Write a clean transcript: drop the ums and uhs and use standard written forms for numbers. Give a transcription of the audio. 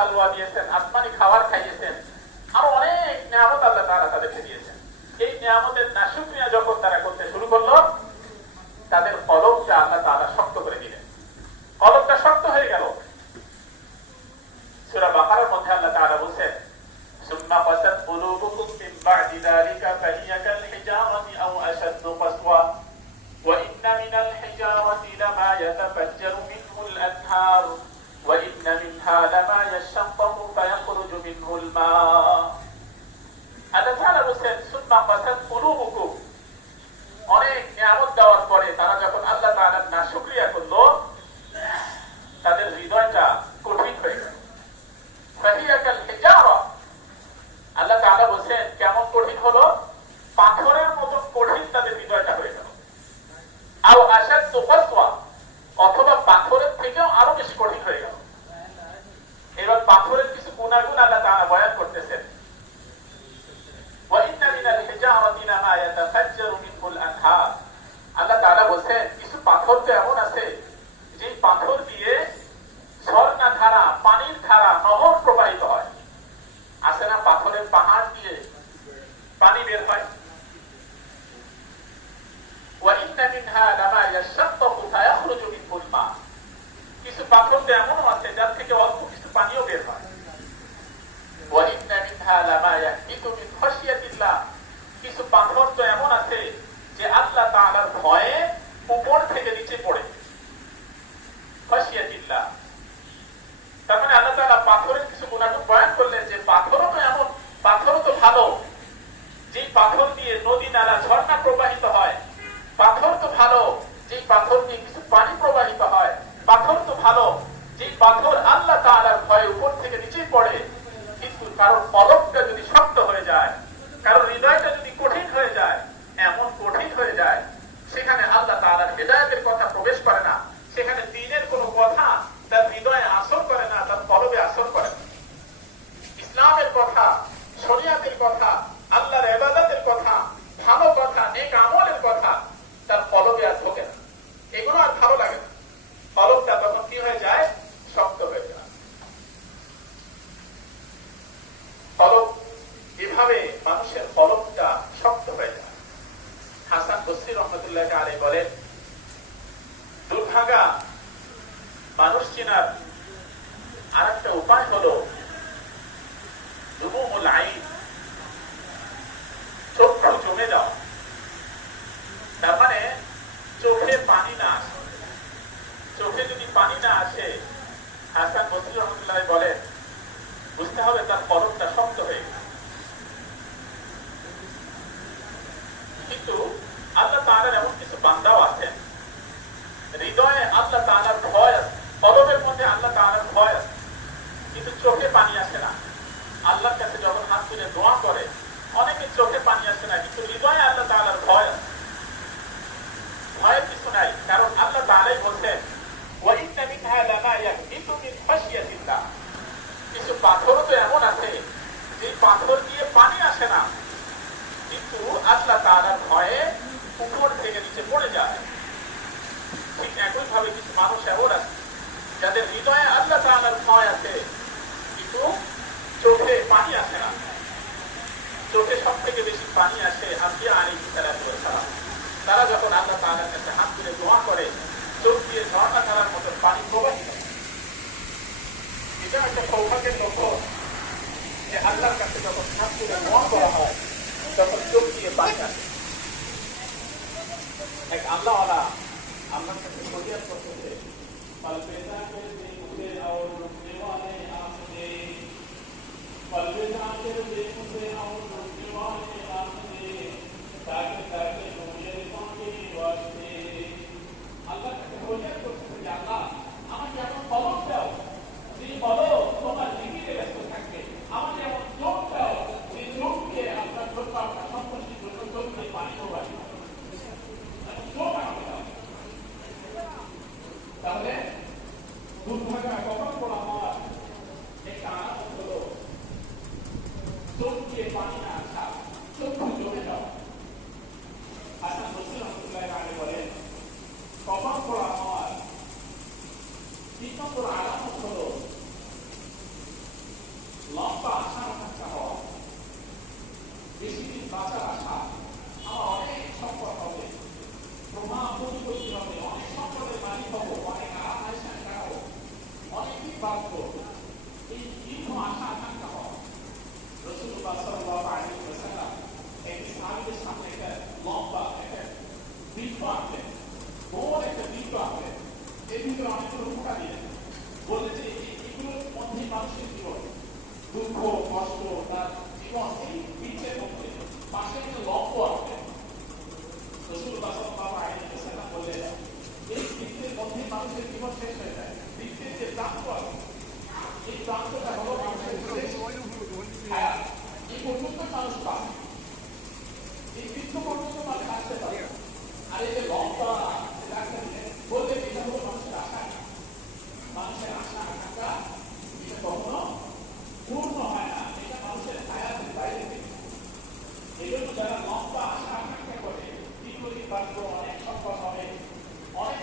হালুয়া দিয়েছেন, আসমানি খাবার খাইয়েছেন, আরো অনেক নিয়ামত আল্লাহ তাআলা তাদেরকে দিয়েছেন। এই নিয়ামতের নাশুকরিয়া যখন তারা করতে শুরু করলো, তাদের কলবটা আল্লাহ তাআলা শক্ত করে দিলেন। কলবটা শক্ত হয়ে গেল। সূরা বাকারার মধ্যে আল্লাহ তাআলা বলেন, সুম্মা কাসাত কুলুবুকুম মিন বা'দি যালিকা ফাহিয়া কাল হিজারাতি আও আশাদ্দু কাসওয়া ওয়া ইন্না মিনাল হিজারাতি লামা ইয়াতাফাজ্জারু মিনহুল আনহার ওয়া ইন্না মিনহা লামা ইয়াশাক্কাকু ফায়াখরুজু মিনহুল মা। আল্লাহ তাআলা বলেন, সুম্মা কাসাত কুলুবুকুম, অনেক নিয়ামত দেওয়ার পরে তারা যখন আল্লাহ তাআলার নাশুকরিয়া করলো, তাদের হৃদয়টা কঠিন হয়ে গেল। ফাহিয়া কাল হিজারা, আল্লাহ তাআলা বলেন কেমন কঠিন হলো, পাথরের মতো কঠিন তাদের হৃদয়টা হয়ে গেল। আও আশাদ্দু কাসওয়া, অথবা পাথরের থেকেও আরো বেশি কঠিন হয়ে গেল। এবার পাথরের কিছু গুণাগুণ আল্লাহ তাআলা বয়ান করতেছেন। ওয়া ইন্না মিনাল হিজারাতি লামা ইয়াতাফাজ্জারু মিনহুল আনহার, আল্লাহ তাআলা বলেন কিছু পাথর তো এমন আছে যে পাথর দিয়ে ঝর্ণা ধারা, পানির ধারা, নহর প্রবাহিত হয়। আছে না পাথরের পাহাড় দিয়ে পানি বের হয়। ওয়া ইন্না মিনহা লামা ইয়াশাক্কাকু ফায়াখরুজু মিনহুল মা, কিছু পাথর তো এমনও আছে যার থেকে অল্প কিছু পানিও বের হয়। ওয়া ইন্না মিনহা লামা ইয়াহবিতু মিন খাশিয়াতিল্লাহ, কিছু পাথর তো এমন আছে যে আল্লাহ তাআলার ভয়ে উপর থেকে নিচে পড়ে। খাশিয়াতিল্লাহ, তার মানে আল্লাহ তাআলা পাথরের কিছু গুণাগুণ বয়ান করলেন যে পাথরও তো এমন, পাথরও তো ভালো, যেই পাথর দিয়ে নদী নালা ঝর্ণা প্রবাহিত হয়। পাথর তো ভালো, যেই পাথর দিয়ে কিছু পানি প্রবাহিত হয়। পাথর তো ভালো, যেই পাথর আল্লাহ তাআলার ভয়ে উপর থেকে নিচে পড়ে। কিন্তু কারোর কলবটা যদি শক্ত হয়ে যায়, কারোর হৃদয়টা যদি কঠিন হয়ে যায়, এমন কঠিন হয়ে যায় সেখানে আল্লাহ তাআলার হেদায়েতের কথা প্রবেশ করে না, সেখানে দ্বীনের কোনো কথা তার হৃদয়ে আসর করে না, তার কলবে আসর করে না। ইসলামের কথা, শরিয়াতের কথা, আল্লাহর ইবাদতের কথা, ভালো কথা, নেক আমলের কথা তার কলবে আর ঢোকে না, এগুলো আর ভালো লাগে না। কলবটা তখন কি হয়ে যায়? শক্ত হয়ে যায়। কলব, এভাবে মানুষের কলবটা শক্ত হয়ে যায়। হাসান বসরি রহমতুল্লাহ আলাইহি বলেন, দুর্ভাগা মানুষ চেনার আরেকটা উপায় হলো দুমুমুল আইন, চক্ষু জমে যাওয়া। তার মানে চোখে পানি না আসে। চোখে যদি পানি না আসে, হাসান বসরি রহমতুল্লাহ বলেন, বুঝতে হবে তার কলবটা শক্ত হয়ে গেছে। কিন্তু আল্লাহ তাআলার এমন কিছু বান্দাও আছেন, হৃদয়ে আল্লাহ তাআলার ভয় আছে, কলবের মধ্যে আল্লাহ তাআলার ভয় আছে, কিন্তু চোখে পানি আসে না। আল্লাহর কাছে যখন হাত তুলে দোয়া করে, অনেকের চোখে পানি আসে না, কিন্তু হৃদয়ে আল্লাহ তাআলার ভয় আছে। ভয়ের কিছু নাই, কারণ আল্লাহ তাআলাই বলছেন, ওয়া ইন্না মিনহা লামা ইয়াহবিতু মিন খাশিয়াতিল্লাহ, কিছু পাথরও তো এমন আছে যে পাথর দিয়ে পানি আসে না, কিন্তু আল্লাহ তাআলার ভয়ে উপর থেকে নিচে পড়ে যায়। ঠিক একই ভাবে কিছু মানুষ এমন আছে যাদের হৃদয়ে আল্লাহ তাআলার ভয় আছে, কিন্তু চোখে পানি আসে না। চোখে সব থেকে বেশি পানি আসে আম্বিয়া আলাইহিস সালাম। তারা যখন আল্লাহ তাআলার কাছে হাত তুলে দোয়া করে, চোখ দিয়ে ঝর্ণা ধারার মতো পানি প্রবাহিত। এটা একটা সৌভাগ্যের লক্ষণ যে আল্লাহর কাছে যখন হাত তুলে দোয়া করা হয়, তখন চোখ দিয়ে পানি আসে। এক আল্লাহওয়ালা আল্লাহর কাছে ফরিয়াদ করতেছে, আমাকে এমন কলম দাও যে বলো তোমার জিকিরে ব্যস্ত থাকবে, আমাকে এমন চোখ দাও যে চোখ দিয়ে আপনার চোখ আপনার সম্পর্কে চোখ দিয়ে পানি প্রবাহিত। তাহলে দুর্ভাগা কখন বলা হয়, একটা আলাদা হলো চোখ দিয়ে পানি না আসা, চক্ষু জমে যাওয়া। বৃত্ত আঁকলেন, গোল একটা বৃত্ত আঁকলেন, এর ভিতরে অনেকগুলো ফোঁটা দিলেন, বললেন যে এগুলোর মধ্যে মানুষের জীবন, দুঃখ, কষ্ট, তার জীবন এই বৃত্তের মধ্যে পাশে একটা লক্ষ্য আঁকলেন। রাসূলুল্লাহ সাল্লাল্লাহু আলাইহি ওয়াসাল্লাম বললেন, এই বৃত্তের মধ্যে মানুষের জীবন শেষ হয়ে যায়। বৃত্তের যে প্রান্ত আছে, এই প্রান্তটা হলো মানুষের হায়াত। এই পর্যন্ত মানুষ পাবে, এই বৃত্ত পর্যন্ত মানুষ আসতে পারে। আর এই যে লম্বা বললে এটা হলো মানুষের আশা, মানুষের আশা আকাঙ্ক্ষা এটা কখনো পূর্ণ হয় না, এটা মানুষের হায়াতের বাইরে থেকে। এই জন্য যারা লম্বা আশা আকাঙ্ক্ষা করে, দ্বিতীয় অনেক সম্পদ হবে, অনেক